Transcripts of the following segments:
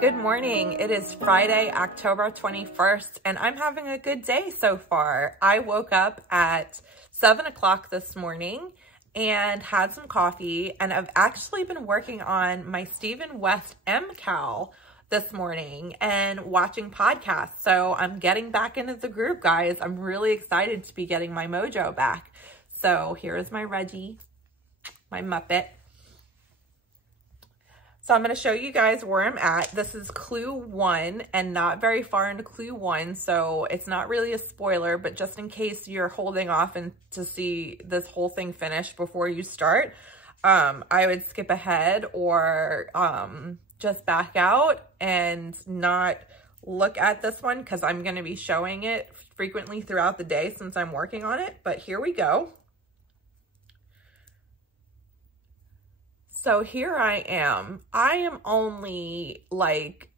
Good morning. It is Friday, October 21st, and I'm having a good day so far. I woke up at 7 o'clock this morning and had some coffee, and I've actually been working on my Stephen West MCal this morning and watching podcasts. So I'm getting back into the group, guys. I'm really excited to be getting my mojo back. So here is my Reggie, my Muppet. So I'm going to show you guys where I'm at. This is clue 1 and not very far into clue 1. So it's not really a spoiler, but just in case you're holding off and to see this whole thing finish before you start, I would skip ahead or just back out and not look at this one because I'm going to be showing it frequently throughout the day since I'm working on it. But here we go. So here I am. I am only like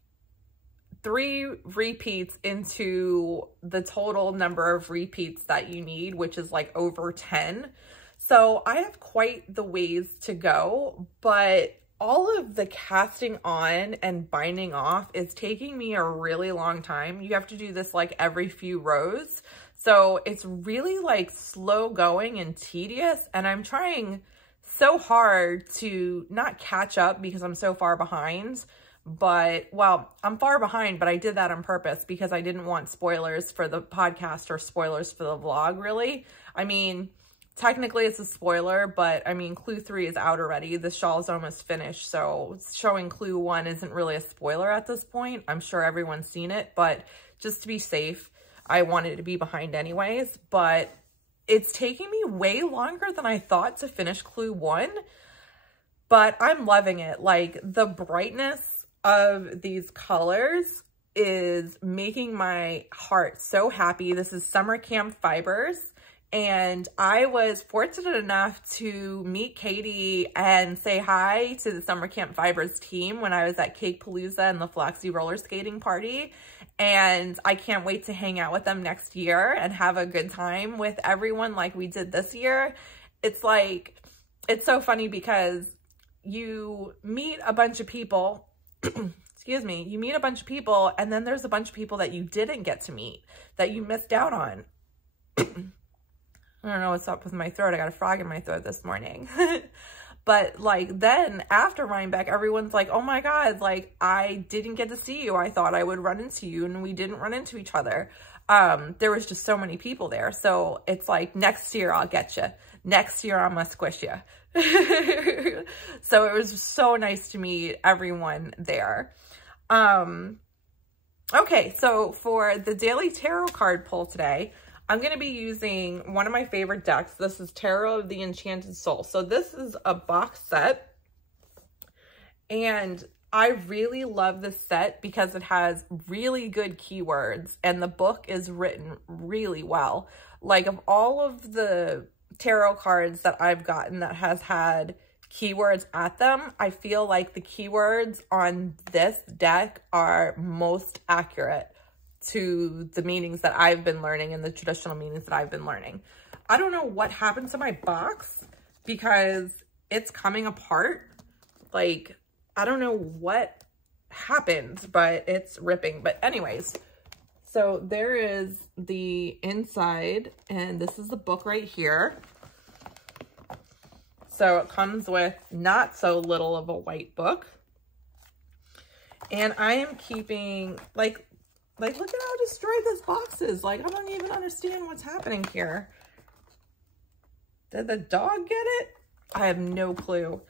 3 repeats into the total number of repeats that you need, which is like over 10. So I have quite the ways to go, but all of the casting on and binding off is taking me a really long time. You have to do this like every few rows. So it's really like slow going and tedious, and I'm trying so hard to not catch up because I'm so far behind, but well, I'm far behind, but I did that on purpose because I didn't want spoilers for the podcast or spoilers for the vlog, really. I mean, technically it's a spoiler, but I mean, clue 3 is out already. The shawl is almost finished, so showing clue 1 isn't really a spoiler at this point. I'm sure everyone's seen it, but just to be safe, I wanted to be behind anyways, but it's taking me way longer than I thought to finish clue 1, but I'm loving it. Like, the brightness of these colors is making my heart so happy. This is Summer Camp Fibers, and I was fortunate enough to meet Katie and say hi to the Summer Camp Fibers team when I was at Cake Palooza and the Flaxy roller skating party. And I can't wait to hang out with them next year and have a good time with everyone like we did this year. It's like, it's so funny because you meet a bunch of people, excuse me, you meet a bunch of people, and then there's a bunch of people that you didn't get to meet, that you missed out on. I don't know what's up with my throat. I got a frog in my throat this morning. But like then after Rhinebeck, everyone's like, oh my God, like I didn't get to see you. I thought I would run into you, and we didn't run into each other. There was just so many people there. So it's like, next year I'll get you. Next year I'm gonna squish you. So it was so nice to meet everyone there. Okay, so for the daily tarot card pull today, I'm going to be using one of my favorite decks. This is Tarot of the Enchanted Soul. So this is a box set, and I really love this set because it has really good keywords, and the book is written really well. Like, of all of the tarot cards that I've gotten that has had keywords at them, I feel like the keywords on this deck are most accurate to the meanings that I've been learning and the traditional meanings that I've been learning. I don't know what happened to my box because it's coming apart. Like, I don't know what happened, but it's ripping. But anyways, so there is the inside, and this is the book right here. So it comes with not so little of a white book. And I am keeping, like look at how destroyed this box is. Like, I don't even understand what's happening here. Did the dog get it? I have no clue.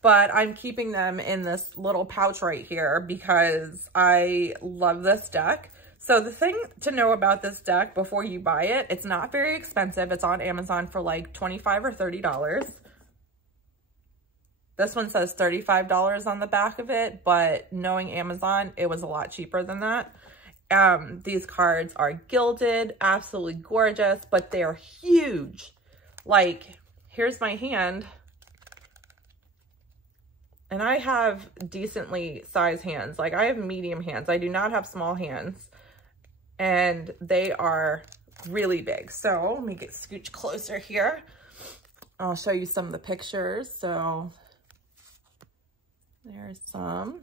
But I'm keeping them in this little pouch right here because I love this deck. So the thing to know about this deck before you buy it, it's not very expensive. It's on Amazon for like $25 or $30. This one says $35 on the back of it, but knowing Amazon, it was a lot cheaper than that. These cards are gilded, absolutely gorgeous, but they're huge. Like, here's my hand, and I have decently sized hands. Like, I have medium hands. I do not have small hands, and they are really big. So let me get scooch closer here. I'll show you some of the pictures. So there's some.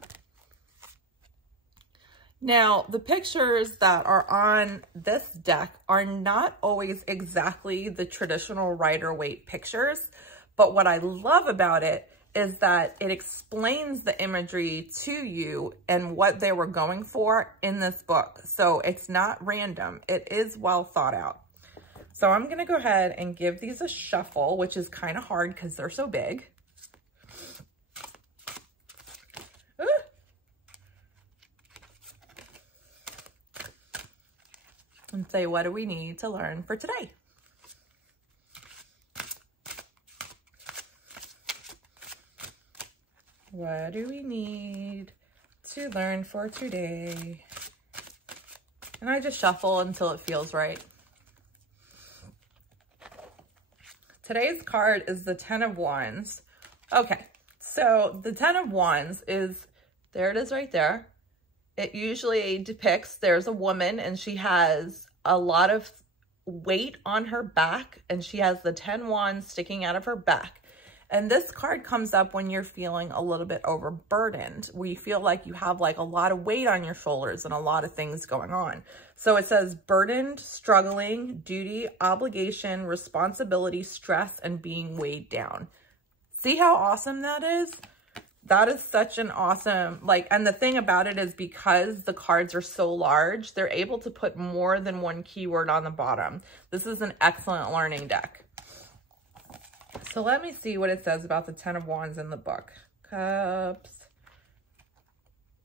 Now, the pictures that are on this deck are not always exactly the traditional Rider-Waite pictures, but what I love about it is that it explains the imagery to you and what they were going for in this book. So it's not random. It is well thought out. So I'm going to go ahead and give these a shuffle, which is kind of hard because they're so big. And say, what do we need to learn for today? What do we need to learn for today? And I just shuffle until it feels right. Today's card is the 10 of Wands. Okay, so the 10 of Wands is, there it is right there. It usually depicts there's a woman and she has a lot of weight on her back and she has the 10 wands sticking out of her back. And this card comes up when you're feeling a little bit overburdened, where you feel like you have like a lot of weight on your shoulders and a lot of things going on. So it says burdened, struggling, duty, obligation, responsibility, stress, and being weighed down. See how awesome that is? That is such an awesome, like, and the thing about it is because the cards are so large, they're able to put more than one keyword on the bottom. This is an excellent learning deck. So let me see what it says about the 10 of Wands in the book. Cups.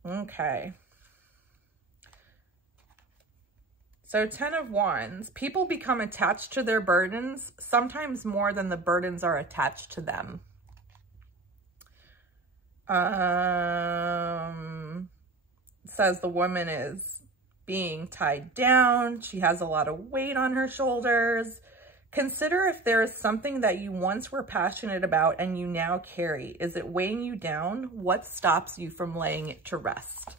Okay. So 10 of Wands, people become attached to their burdens, sometimes more than the burdens are attached to them. Says the woman is being tied down. She has a lot of weight on her shoulders. Consider if there is something that you once were passionate about and you now carry. Is it weighing you down? What stops you from laying it to rest?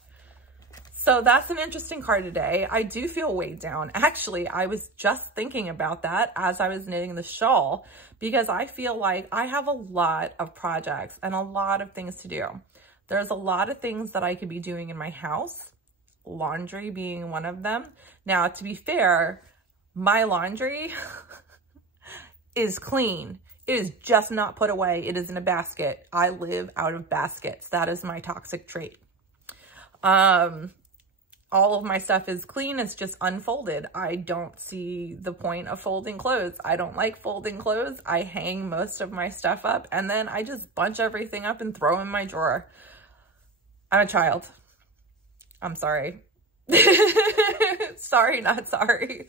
So that's an interesting card today. I do feel weighed down. Actually, I was just thinking about that as I was knitting the shawl, because I feel like I have a lot of projects and a lot of things to do. There's a lot of things that I could be doing in my house, laundry being one of them. Now, to be fair, my laundry is clean. It is just not put away. It is in a basket. I live out of baskets. That is my toxic trait. All of my stuff is clean. It's just unfolded. I don't see the point of folding clothes. I don't like folding clothes. I hang most of my stuff up and then I just bunch everything up and throw in my drawer. I'm a child. I'm sorry. Sorry, not sorry.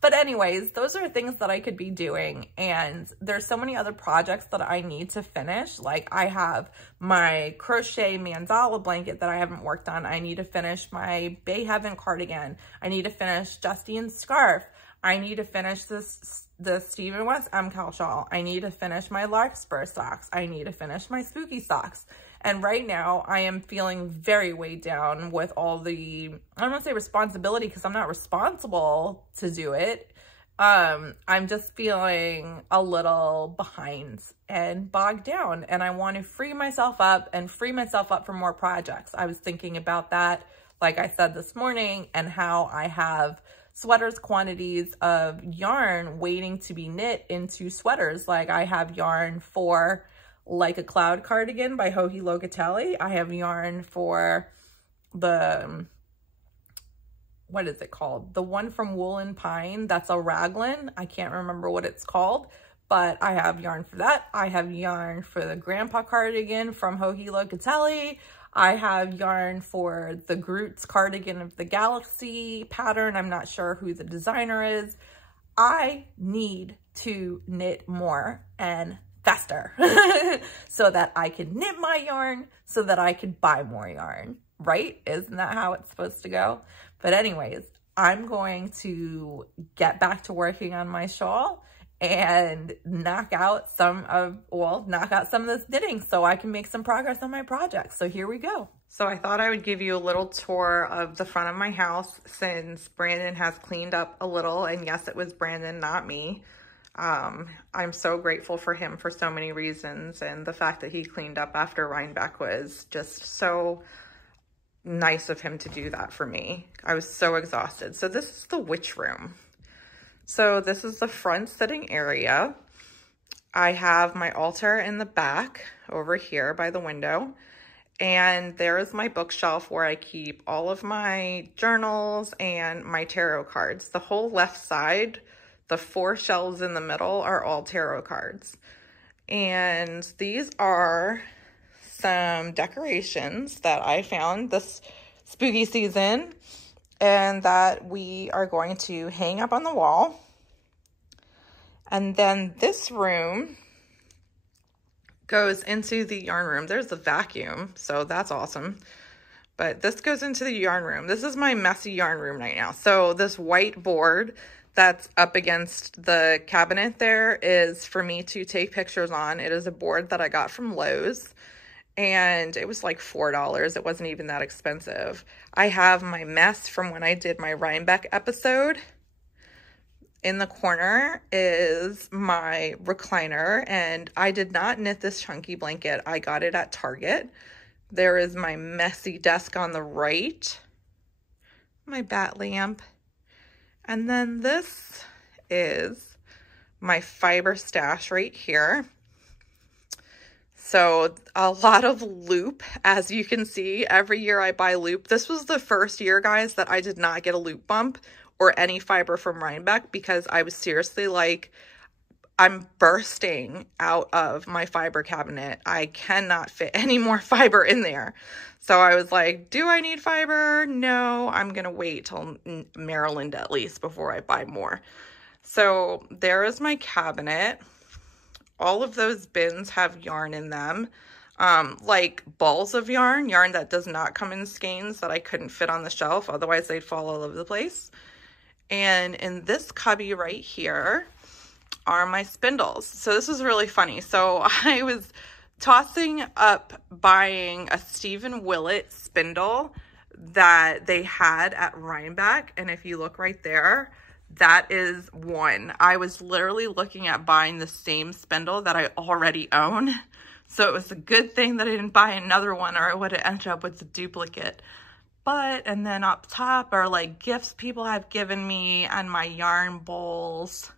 But anyways, those are things that I could be doing. And there's so many other projects that I need to finish. Like I have my crochet mandala blanket that I haven't worked on. I need to finish my Bay Heaven cardigan. I need to finish Justine's scarf. I need to finish the Stephen West MCAL shawl. I need to finish my Larkspur socks. I need to finish my spooky socks. And right now I am feeling very weighed down with all the, I don't want to say responsibility because I'm not responsible to do it. I'm just feeling a little behind and bogged down, and I want to free myself up and free myself up for more projects. I was thinking about that, like I said this morning, and how I have sweaters quantities of yarn waiting to be knit into sweaters. Like I have yarn for Like a Cloud cardigan by Joji Locatelli. I have yarn for the, what is it called? The one from Wool and Pine, that's a raglan. I can't remember what it's called, but I have yarn for that. I have yarn for the Grandpa cardigan from Joji Locatelli. I have yarn for the Groot's cardigan of the Galaxy pattern. I'm not sure who the designer is. I need to knit more and faster so that I can knit my yarn, so that I can buy more yarn, right? Isn't that how it's supposed to go? But anyways, I'm going to get back to working on my shawl and knock out some of this knitting so I can make some progress on my project. So here we go. So I thought I would give you a little tour of the front of my house since Brandon has cleaned up a little, and yes, it was Brandon, not me. I'm so grateful for him for so many reasons, and the fact that he cleaned up after Rhinebeck was just so nice of him to do that for me. I was so exhausted. So this is the witch room. So this is the front sitting area. I have my altar in the back over here by the window. And there is my bookshelf where I keep all of my journals and my tarot cards. The whole left side, the 4 shelves in the middle, are all tarot cards. And these are some decorations that I found this spooky season and that we are going to hang up on the wall. And then this room goes into the yarn room. There's a vacuum, so that's awesome. But this goes into the yarn room. This is my messy yarn room right now. So this white board that's up against the cabinet there is for me to take pictures on. It is a board that I got from Lowe's, and it was like $4. It wasn't even that expensive. I have my mess from when I did my Rhinebeck episode. In the corner is my recliner, and I did not knit this chunky blanket. I got it at Target. There is my messy desk on the right, my bat lamp, and then this is my fiber stash right here. So a lot of loop, as you can see. Every year I buy loop. This was the first year, guys, that I did not get a loop bump or any fiber from Rhinebeck, because I was seriously like, I'm bursting out of my fiber cabinet. I cannot fit any more fiber in there. So I was like, do I need fiber? No, I'm going to wait till Maryland at least before I buy more. So there is my cabinet. All of those bins have yarn in them. Like balls of yarn that does not come in skeins that I couldn't fit on the shelf. Otherwise they'd fall all over the place. And in this cubby right here are my spindles. So this is really funny. So I was tossing up buying a Stephen Willett spindle that they had at Rhinebeck. And if you look right there, that is one. I was literally looking at buying the same spindle that I already own. So it was a good thing that I didn't buy another one, or I would have ended up with a duplicate. But, and then up top are like gifts people have given me and my yarn bowls.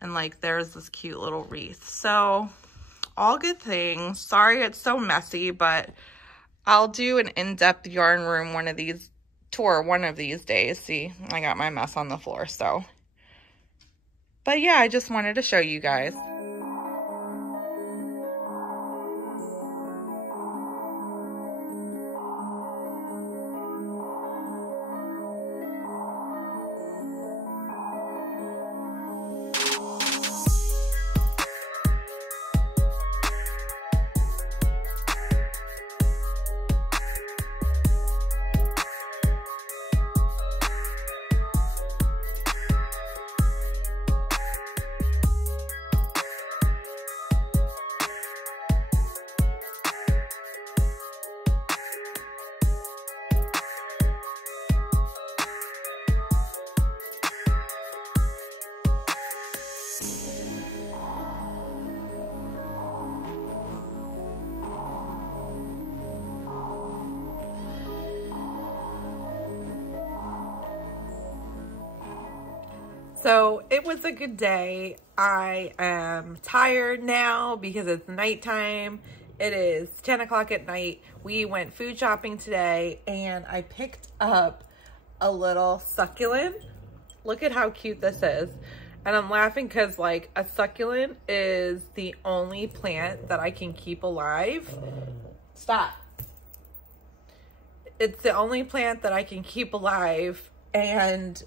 And like there's this cute little wreath. So all good things. Sorry it's so messy, but I'll do an in-depth yarn room one of these days. See, I got my mess on the floor, so. But yeah, I just wanted to show you guys. So it was a good day. I am tired now because it's nighttime. It is 10 o'clock at night. We went food shopping today and I picked up a little succulent. Look at how cute this is. And I'm laughing because like a succulent is the only plant that I can keep alive. Stop. It's the only plant that I can keep alive, and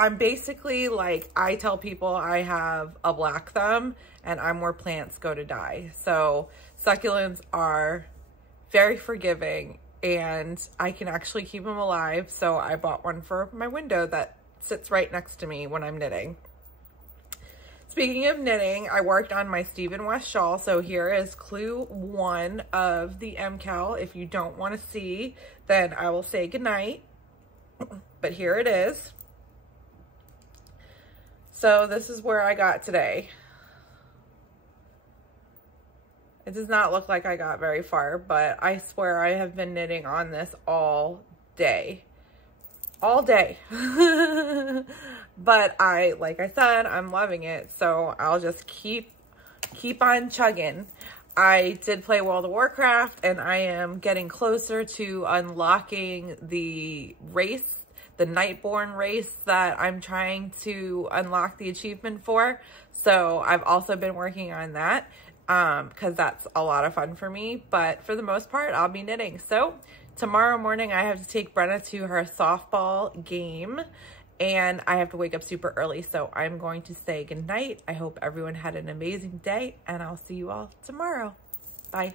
I'm basically like, I tell people I have a black thumb and I'm where plants go to die. So succulents are very forgiving and I can actually keep them alive. So I bought one for my window that sits right next to me when I'm knitting. Speaking of knitting, I worked on my Stephen West shawl. So here is clue 1 of the MCAL. If you don't want to see, then I will say goodnight. But here it is. So this is where I got today. It does not look like I got very far, but I swear I have been knitting on this all day. All day. But like I said, I'm loving it, so I'll just keep on chugging. I did play World of Warcraft, and I am getting closer to unlocking the race, the Nightborn race that I'm trying to unlock the achievement for. So I've also been working on that because that's a lot of fun for me. But for the most part, I'll be knitting. So tomorrow morning, I have to take Brenna to her softball game, and I have to wake up super early. So I'm going to say goodnight. I hope everyone had an amazing day, and I'll see you all tomorrow. Bye.